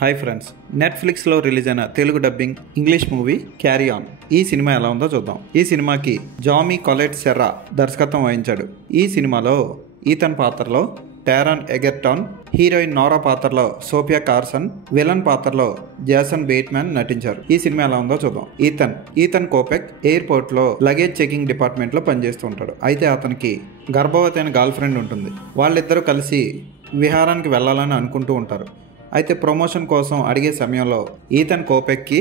Hi friends, నెట్ఫ్లిక్స్లో release అయిన Telugu dubbing English movie carry on. ఈ సినిమా ఎలా ఉందో చూద్దాం. ఈ సినిమాకి జామీ కొలెట్ సెర్రా దర్శకత్వం వహించాడు. ఈ సినిమాలో ఈథన్ పాత్రలో టారన్ ఎగర్టాన్, హీరోయిన్ నోరా పాత్రలో సోఫియా కార్సన్, విలన్ పాత్రలో జాసన్ బేట్మ్యాన్ నటించారు. ఈ సినిమా ఎలా ఉందో చూద్దాం. ఈథన్ కోపెక్ ఎయిర్పోర్ట్ లో లగేజ్ చెకింగ్ డిపార్ట్మెంట్ లో పనిచేస్తూ ఉంటాడు. అయితే అతనికి గర్భవతి అయిన గర్ల్ ఫ్రెండ్ ఉంటుంది. వాళ్ళిద్దరూ కలిసి విహారానికి వెళ్ళాలని అనుకుంటూ ఉంటారు. అయితే ప్రమోషన్ కోసం అడిగే సమయంలో ఈథన్ కోపెక్కి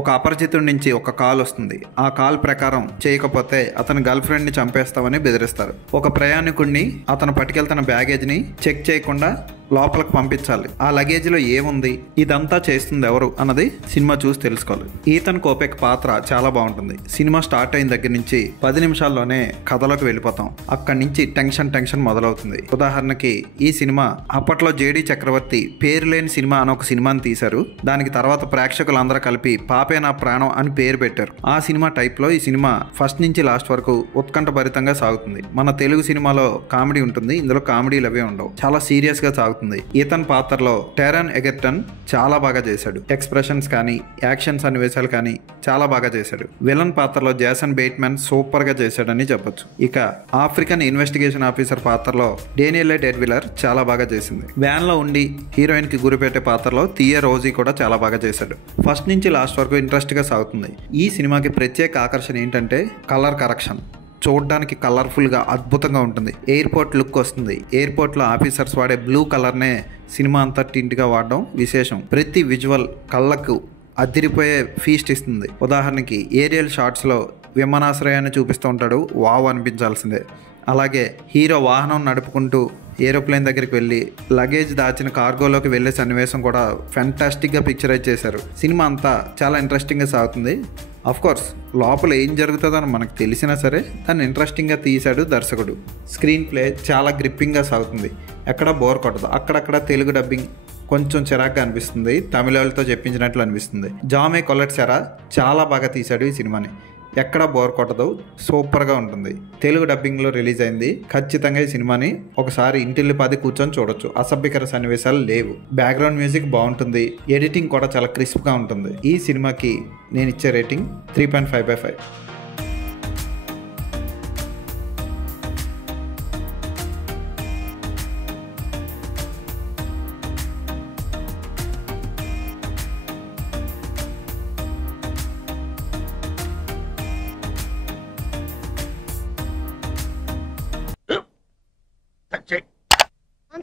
ఒక అపరిచితుడి నుంచి ఒక కాల్ వస్తుంది. ఆ కాల్ ప్రకారం చేయకపోతే అతని గర్ల్ ఫ్రెండ్ని చంపేస్తామని బెదిరిస్తారు. ఒక ప్రయాణికుడిని అతను పట్టుకెళ్తున్న బ్యాగేజ్ని చెక్ చేయకుండా లోపలికి పంపించాలి. ఆ లగేజ్లో ఏముంది, ఇదంతా చేస్తుంది ఎవరు అన్నది సినిమా చూసి తెలుసుకోవాలి. ఈథన్ కోపెక్ పాత్ర చాలా బాగుంటుంది. సినిమా స్టార్ట్ అయిన దగ్గర నుంచి 10 నిమిషాల్లోనే కథలోకి వెళ్ళిపోతాం. అక్కడి నుంచి టెన్షన్ మొదలవుతుంది. ఉదాహరణకి ఈ సినిమా అప్పట్లో జేడి చక్రవర్తి పేరు లేని సినిమా అని ఒక సినిమాని తీశారు. దానికి తర్వాత ప్రేక్షకులందరూ కలిపి పాపే నా ప్రాణం అని పేరు పెట్టారు. ఆ సినిమా టైప్ లో ఈ సినిమా ఫస్ట్ నుంచి లాస్ట్ వరకు ఉత్కంఠ భరితంగా సాగుతుంది. మన తెలుగు సినిమాలో కామెడీ ఉంటుంది, ఇందులో కామెడీలు అవే ఉండవు. చాలా సీరియస్ గా సాగుతుంది. ఈథన్ పాత్రలో టారన్ ఎగర్టన్ చాలా బాగా చేశాడు. ఎక్స్ప్రెషన్స్ కానీ యాక్షన్ సన్నివేశాలు కానీ చాలా బాగా చేశాడు. విలన్ పాత్రలో జాసన్ బేట్మ్యాన్ సూపర్ గా చేశాడని చెప్పొచ్చు. ఇక ఆఫ్రికన్ ఇన్వెస్టిగేషన్ ఆఫీసర్ పాత్రలో డేనియల్ డెడ్విలర్ చాలా బాగా చేసింది. వ్యాన్ లో ఉండి హీరోయిన్ కి గురిపెట్టే పాత్రలో థియా రోజీ కూడా చాలా బాగా చేశాడు. ఫస్ట్ నుంచి లాస్ట్ వరకు ఇంట్రెస్ట్ గా సాగుతుంది. ఈ సినిమాకి ప్రత్యేక ఆకర్షణ ఏంటంటే కలర్ కరెక్షన్. చూడడానికి కలర్ఫుల్గా అద్భుతంగా ఉంటుంది. ఎయిర్పోర్ట్ లుక్ వస్తుంది. ఎయిర్పోర్ట్లో ఆఫీసర్స్ వాడే బ్లూ కలర్నే సినిమా అంతా టింట్గా వాడడం విశేషం. ప్రతి విజువల్ కళ్ళకు అదిరిపోయే ఫీస్ట్ ఇస్తుంది. ఉదాహరణకి ఏరియల్ షాట్స్లో విమానాశ్రయాన్ని చూపిస్తూ ఉంటాడు, వావ్ అనిపించాల్సిందే. అలాగే హీరో వాహనం నడుపుకుంటూ ఏరోప్లేన్ దగ్గరికి వెళ్ళి లగేజ్ దాచిన కార్గోలోకి వెళ్ళే సన్నివేశం కూడా ఫ్యాంటాస్టిక్గా పిక్చరైజ్ చేశారు. సినిమా అంతా చాలా ఇంట్రెస్టింగ్గా సాగుతుంది. కోర్స్ లోపల ఏం జరుగుతుందని మనకు తెలిసినా సరే దాన్ని ఇంట్రెస్టింగ్గా తీశాడు దర్శకుడు. స్క్రీన్ ప్లే చాలా గ్రిప్పింగ్గా సాగుతుంది. ఎక్కడ బోర్ కొట్టదు. అక్కడక్కడ తెలుగు డబ్బింగ్ కొంచెం చిరాగ్గా అనిపిస్తుంది, తమిళ వాళ్ళతో చెప్పించినట్లు అనిపిస్తుంది. జామీ కొలెట్ సెర్రా చాలా బాగా తీశాడు ఈ సినిమాని. ఎక్కడ బోర్ కొట్టదు, సూపర్గా ఉంటుంది. తెలుగు డబ్బింగ్లో రిలీజ్ అయింది. ఖచ్చితంగా ఈ సినిమాని ఒకసారి ఇంటిల్లి 10 కూర్చొని చూడొచ్చు. అసభ్యకర సన్నివేశాలు లేవు. బ్యాక్గ్రౌండ్ మ్యూజిక్ బాగుంటుంది. ఎడిటింగ్ కూడా చాలా క్రిస్ప్గా ఉంటుంది. ఈ సినిమాకి నేను ఇచ్చే రేటింగ్ 3.5/5.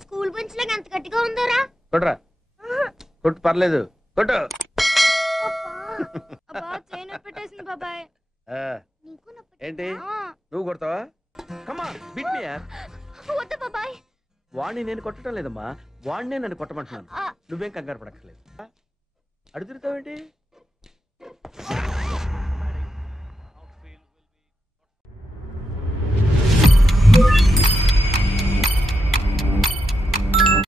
స్కూల్ బెంచ్ లాగా ఎంత గట్టిగా ఉందోరా. కొట్రా, కొట్టు, పర్లేదు, కొట్టు. బాబాయ్ ఏంటి నువ్వు కొడతావా? కమా బిట్ మీ యార్. వద్దు బాబాయ్. వాణ్ణి నేను కొట్టడం లేదమ్మా, వాణ్ణే నన్ను కొట్టమంటున్నాను. నువ్వేం కంగారు పడక్కర్లేదు. అడుగుతావేంటి?